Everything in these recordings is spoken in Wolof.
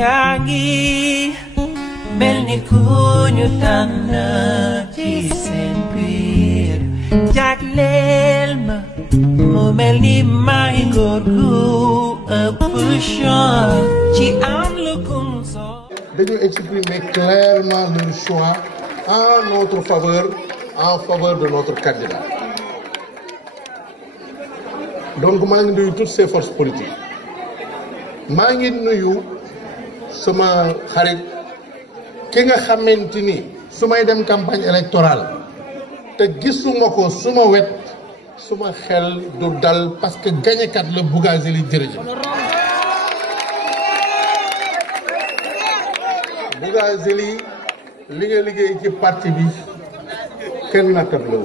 Yangi melni kunyu tanda ci sen bir jaglel ma mo melni may gorgu apushan ci am lu kum so. Dañu exprimer clairement leur choix en notre faveur, en faveur de notre candidat. Donc maa ngi nuyu toutes ces forces politiques maa ngi nuyu sama xarit ki nga xamante ni su may dem campagne électorale te gisuma ko suma wet suma xel du dal parce que gañekat la Bougazelli jërëjëf. Bougazelli li nga liggéey ci parti bi kenn nattab la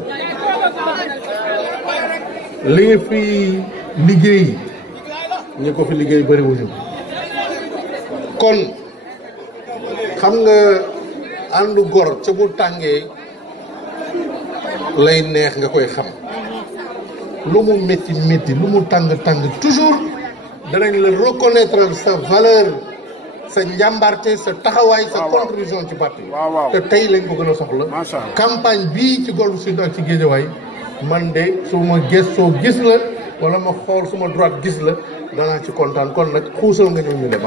li nga fi liggéey ñi ko fi liggéey bëri wuñu kon xam nga àndu gor ca bu tàngee lay neex nga koy xam lu mu métti métti lu mu tàng tàng toujours danañ la reconnaître sa valeur sa njàmbarte sa taxawaay sa contribution ci parti te tey lañ ko gën a soxla campagne bii ci Golf Sud ak ci Guédiawaye man de su ma gëstoo gis la wala ma xool suma droite gis la danaa ci kontaan kon nag xuusal nga ñëw ñu dem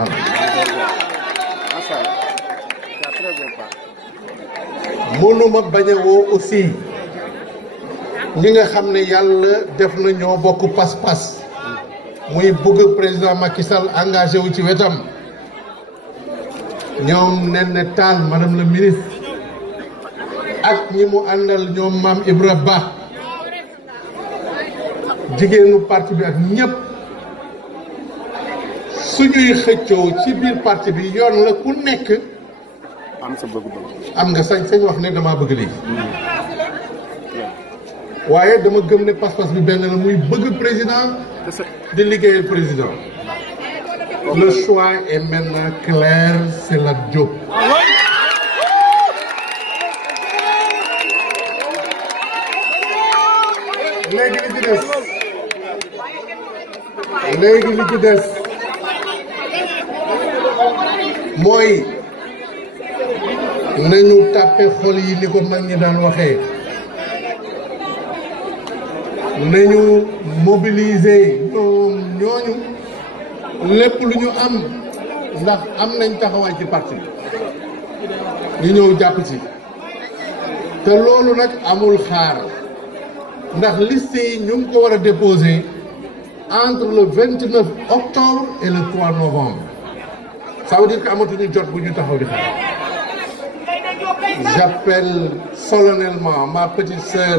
mënuma bañ a woo aussi ñi nga xam ne yàlla def na ñoo bokk pas-pas muy bëgg président Macky Sall engagé wu ci wetam ñoom Néné Tall madame la ministre ak ñi mu àndal ñoom Mame Ibra Ba jigéenu parti bi ak ñëpp suñuy xëccoo ci biir parti bi yoon la ku nekk am nga sañ-sañ wax ne dama bëgg léegi waaye dama gëm ne pas-pas bi benn la muy bëgg président di liggéeyal président. Le choix est maintenant clair, c'est Lat Diop. léegi li ci des mooy nañu tàppe xol yi ni ko mag ñi daan waxee nañu mobiliser ñooñu lépp lu ñu am ndax am nañ taxawaay ci parti ñu ñëw jàpp ci te loolu nag amul xaar ndax liste yi ñu ngi ko war a déposer entre le 29 octobre et le 3 novembre ça veut dire que amatuñu jot bu ñu taxaw di xaar. J'appelle solennellement ma petite sœur